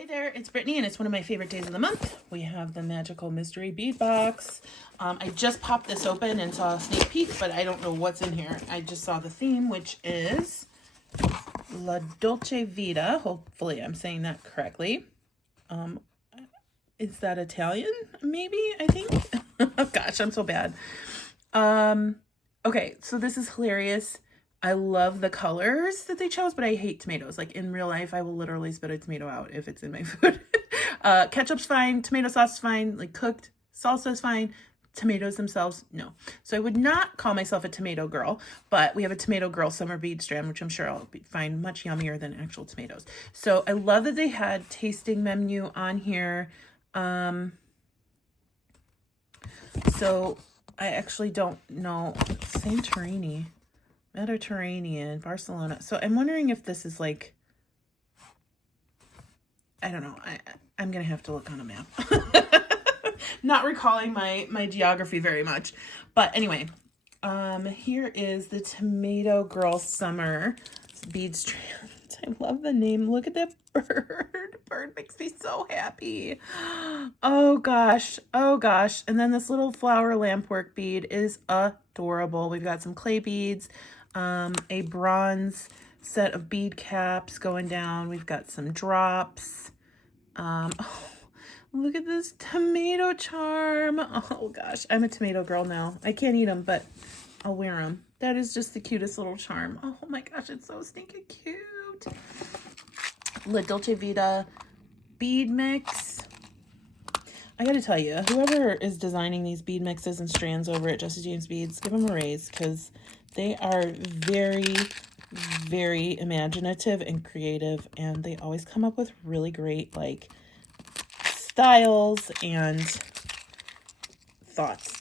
Hey there, it's Brittany, and it's one of my favorite days of the month. We have the magical mystery bead box. I just popped this open and saw a sneak peek, but I don't know what's in here. I just saw the theme, which is La Dolce Vita. Hopefully I'm saying that correctly. Is that Italian? Maybe, I think. Oh gosh, I'm so bad. Okay, so this is hilarious. I love the colors that they chose, but I hate tomatoes. Like in real life, I will literally spit a tomato out if it's in my food. Ketchup's fine. Tomato sauce is fine. Like cooked salsa is fine. Tomatoes themselves, no. So I would not call myself a tomato girl, but we have a tomato girl summer bead strand, which I'm sure I'll find much yummier than actual tomatoes. So I love that they had tasting menu on here. So I actually don't know. Santorini. Mediterranean, Barcelona. So I'm wondering if this is like, I don't know. I'm going to have to look on a map. Not recalling my geography very much. But anyway, here is the Tomato Girl Summer bead strand. I love the name. Look at that bird. Bird makes me so happy. Oh gosh. Oh gosh. And then this little flower lampwork bead is adorable. We've got some clay beads, a bronze set of bead caps going down. We've got some drops. Oh, look at this tomato charm. Oh gosh, I'm a tomato girl now. I can't eat them, but I'll wear them. That is just the cutest little charm. Oh my gosh, it's so stinking cute. La Dolce Vita bead mix. I gotta tell you, whoever is designing these bead mixes and strands over at Jesse James Beads, give them a raise, because they are very, very imaginative and creative, and they always come up with really great like styles and thoughts.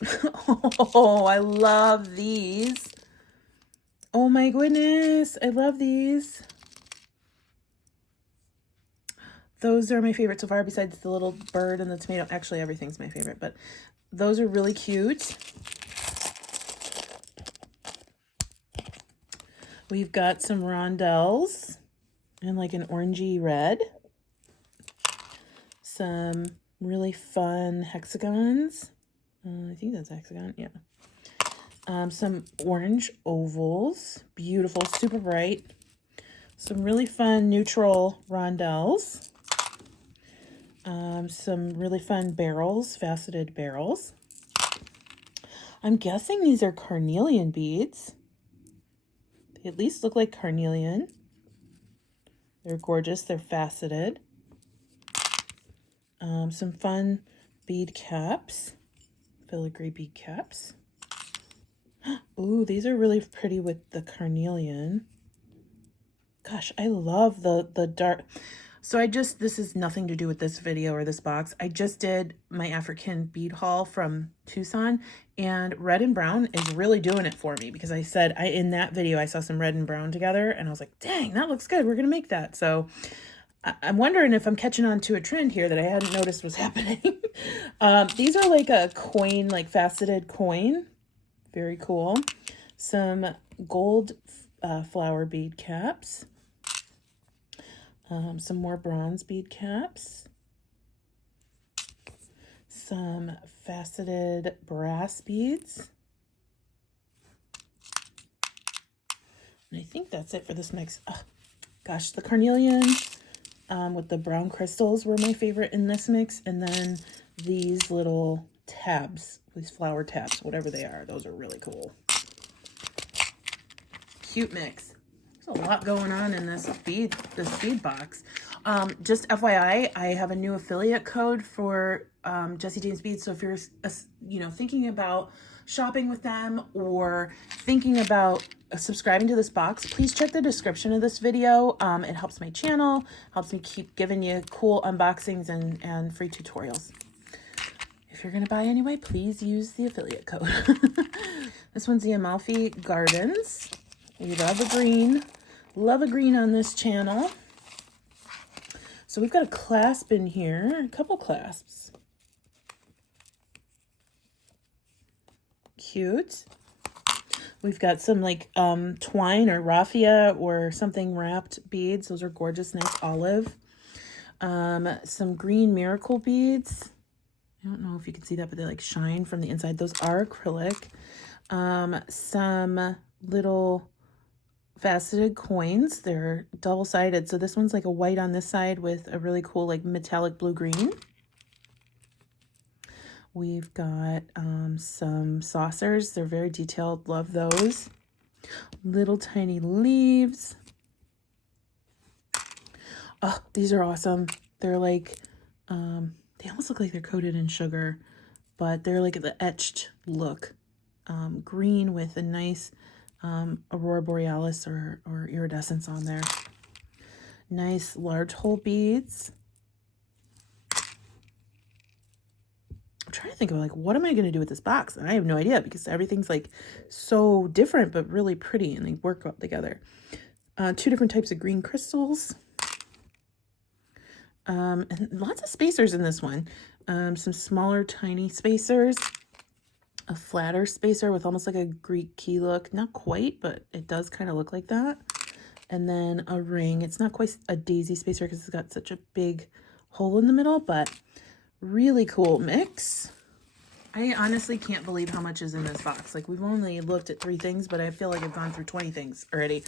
Oh, I love these. Oh my goodness, I love these. Those are my favorite so far, besides the little bird and the tomato. Actually, everything's my favorite, but those are really cute. We've got some rondelles in like an orangey red. Some really fun hexagons. I think that's hexagon, yeah. Some orange ovals. Beautiful, super bright. Some really fun neutral rondelles. Some really fun barrels, faceted barrels. I'm guessing these are carnelian beads. They at least look like carnelian. They're gorgeous. They're faceted. Some fun bead caps. Filigree bead caps. Ooh, these are really pretty with the carnelian. Gosh, I love the dark. So this is nothing to do with this video or this box. I just did my African bead haul from Tucson, and red and brown is really doing it for me, because I said in that video I saw some red and brown together, and I was like, dang, that looks good. We're going to make that. So I'm wondering if I'm catching on to a trend here that I hadn't noticed was happening. These are like a coin, like faceted coin. Very cool. Some gold flower bead caps. Some more bronze bead caps. Some faceted brass beads. And I think that's it for this mix. Oh, gosh, the carnelian with the brown crystals were my favorite in this mix. And then these little tabs, these flower tabs, whatever they are, those are really cool. Cute mix. There's a lot going on in this bead box. Just FYI, I have a new affiliate code for Jesse James Beads. So if you're thinking about shopping with them or thinking about subscribing to this box, please check the description of this video. It helps my channel, helps me keep giving you cool unboxings and free tutorials. If you're going to buy anyway, please use the affiliate code. This one's the Amalfi Gardens. We love a green. Love a green on this channel. So we've got a clasp in here, a couple clasps. Cute. We've got some like twine or raffia or something wrapped beads. Those are gorgeous, nice olive. Some green miracle beads. I don't know if you can see that, but they like shine from the inside. Those are acrylic. Some little faceted coins. They're double-sided. So this one's like a white on this side with a really cool like metallic blue-green. We've got some saucers. They're very detailed. Love those. Little tiny leaves. Oh, these are awesome. They're like, they almost look like they're coated in sugar, but they're like the etched look. Green with a nice Aurora Borealis or iridescence on there. Nice large hole beads. I'm trying to think of like, what am I going to do with this box? And I have no idea because everything's like so different, but really pretty and they work well together. 2 different types of green crystals. And lots of spacers in this one. Some smaller, tiny spacers. A flatter spacer with almost like a Greek key look. Not quite, but it does kind of look like that. And then a ring. It's not quite a daisy spacer because it's got such a big hole in the middle, but really cool mix. I honestly can't believe how much is in this box. Like, we've only looked at 3 things, but I feel like I've gone through 20 things already.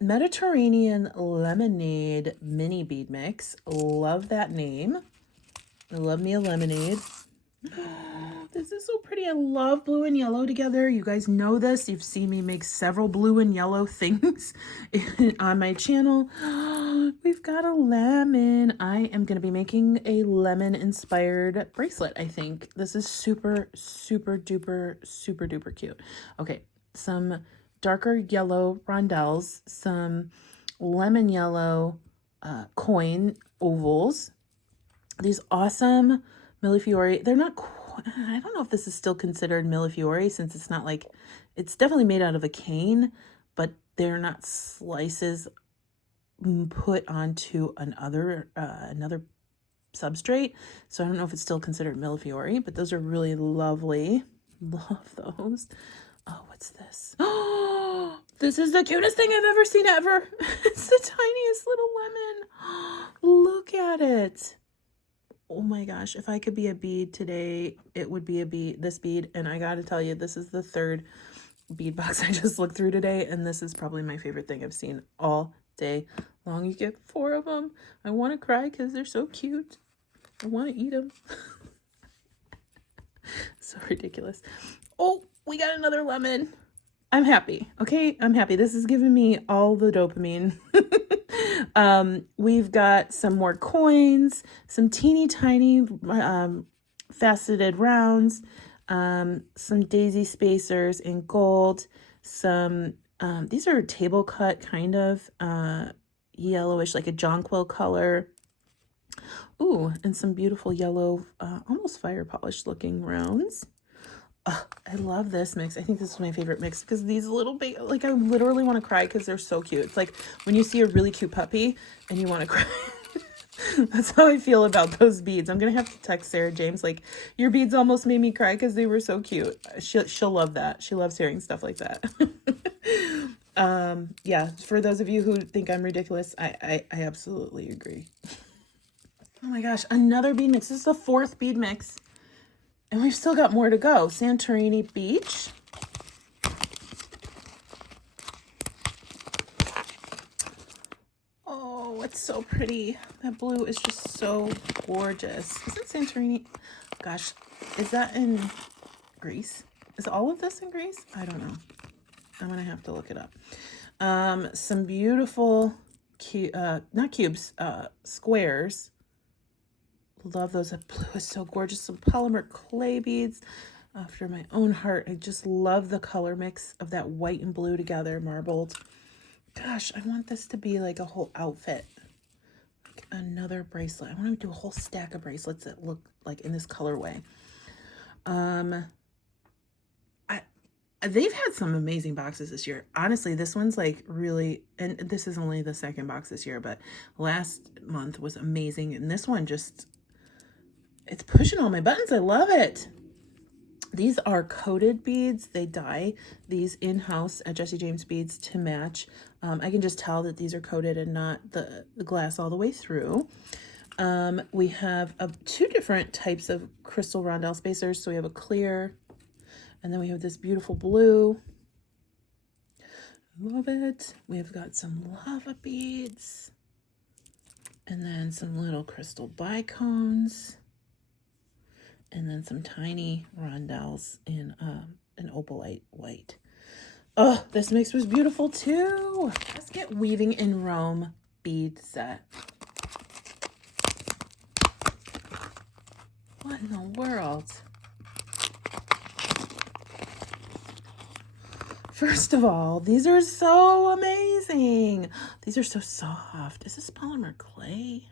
Mediterranean Lemonade Mini Bead Mix. Love that name. I love me a lemonade. This is so pretty. I love blue and yellow together. You guys know this. You've seen me make several blue and yellow things on my channel. We've got a lemon. I am going to be making a lemon inspired bracelet, I think. This is super, super duper, super duper cute. Okay, some darker yellow rondelles, some lemon yellow coin ovals. These awesome Millefiori. They're not, I don't know if this is still considered Millefiori since it's not like, it's definitely made out of a cane, but they're not slices put onto another substrate. So I don't know if it's still considered Millefiori, but those are really lovely. Love those. Oh, what's this? Oh, this is the cutest thing I've ever seen ever. It's the tiniest little lemon. Look at it. Oh my gosh, if I could be a bead today, it would be this bead. And I gotta tell you, this is the 3rd bead box I just looked through today, and this is probably my favorite thing I've seen all day long. You get 4 of them. I want to cry because they're so cute. I want to eat them. So ridiculous. Oh, we got another lemon. I'm happy. Okay, I'm happy. This is giving me all the dopamine. We've got some more coins, some teeny tiny faceted rounds, some daisy spacers in gold, some these are table cut kind of yellowish, like a jonquil color. Ooh, and some beautiful yellow, almost fire polished looking rounds. Oh, I love this mix. I think this is my favorite mix because these little baby, like, I literally want to cry because they're so cute. It's like when you see a really cute puppy and you want to cry. That's how I feel about those beads. I'm going to have to text Sarah James, like, your beads almost made me cry because they were so cute. She'll love that. She loves hearing stuff like that. Yeah, for those of you who think I'm ridiculous, I absolutely agree. Oh my gosh, another bead mix. This is the 4th bead mix. And we've still got more to go. Santorini Beach. Oh, it's so pretty. That blue is just so gorgeous. Isn't Santorini? Gosh, is that in Greece? Is all of this in Greece? I don't know. I'm going to have to look it up. Some beautiful, not cubes, squares. Love those. That blue is so gorgeous. Some polymer clay beads after my own heart. I just love the color mix of that white and blue together, marbled. Gosh, I want this to be like a whole outfit. Like another bracelet. I want to do a whole stack of bracelets that look like in this colorway. They've had some amazing boxes this year. Honestly, this one's like really, and this is only the 2nd box this year, but last month was amazing. And this one just, it's pushing all my buttons. I love it. These are coated beads. They dye these in-house at Jesse James Beads to match. I can just tell that these are coated and not the glass all the way through. We have two different types of crystal rondelle spacers. So we have a clear, and then we have this beautiful blue. Love it. We've got some lava beads, and then some little crystal bicones, and then some tiny rondelles in an opalite white. Oh, this mix was beautiful too. Let's get Weaving in Rome bead set. What in the world? First of all, these are so amazing. These are so soft. Is this polymer clay?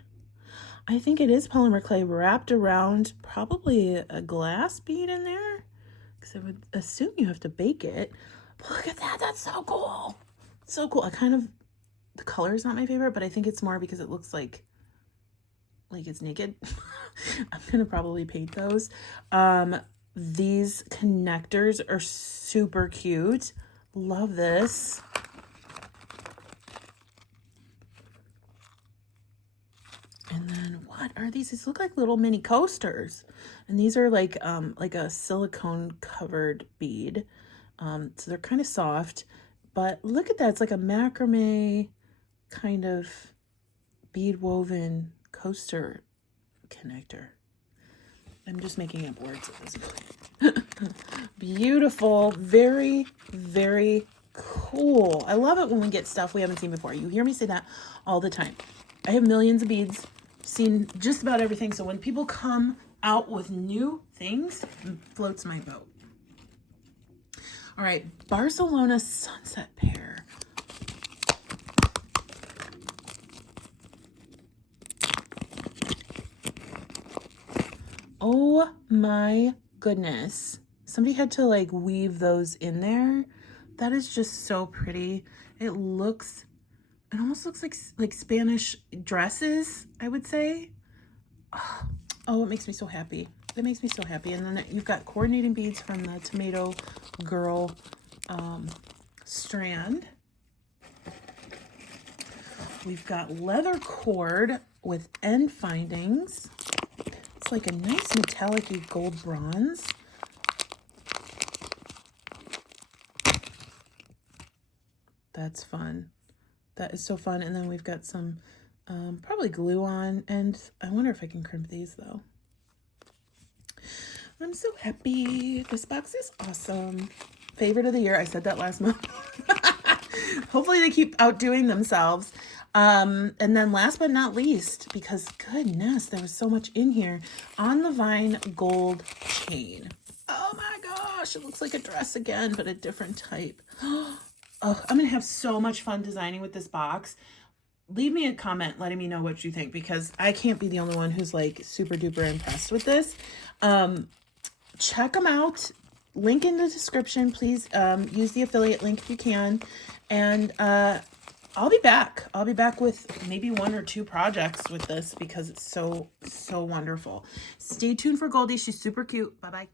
I think it is polymer clay wrapped around probably a glass bead in there, because I would assume you have to bake it. But look at that. That's so cool. So cool. The color is not my favorite, but I think it's more because it looks like it's naked. I'm going to probably paint those. These connectors are super cute. Love this. And then what are these? These look like little mini coasters. And these are like a silicone covered bead. So they're kind of soft, but look at that. It's like a macrame kind of bead woven coaster connector. I'm just making up words at this point. Beautiful. Very, very cool. I love it when we get stuff we haven't seen before. You hear me say that all the time. I have millions of beads, seen just about everything. So when people come out with new things, it floats my boat. All right, Barcelona Sunset Pair. Oh my goodness. Somebody had to like weave those in there. That is just so pretty. It almost looks like Spanish dresses, I would say. Oh, it makes me so happy. It makes me so happy. And then you've got coordinating beads from the Tomato Girl strand. We've got leather cord with end findings. It's like a nice metallic-y gold bronze. That's fun. That is so fun. And then we've got some probably glue on. And I wonder if I can crimp these though. I'm so happy. This box is awesome. Favorite of the year. I said that last month. Hopefully they keep outdoing themselves. And then last but not least, because goodness, there was so much in here, On the Vine gold chain. Oh my gosh, it looks like a dress again, but a different type. Oh, I'm going to have so much fun designing with this box. Leave me a comment letting me know what you think, because I can't be the only one who's like super duper impressed with this. Check them out. Link in the description. Please use the affiliate link if you can. And I'll be back. I'll be back with maybe 1 or 2 projects with this because it's so, so wonderful. Stay tuned for Goldie. She's super cute. Bye-bye.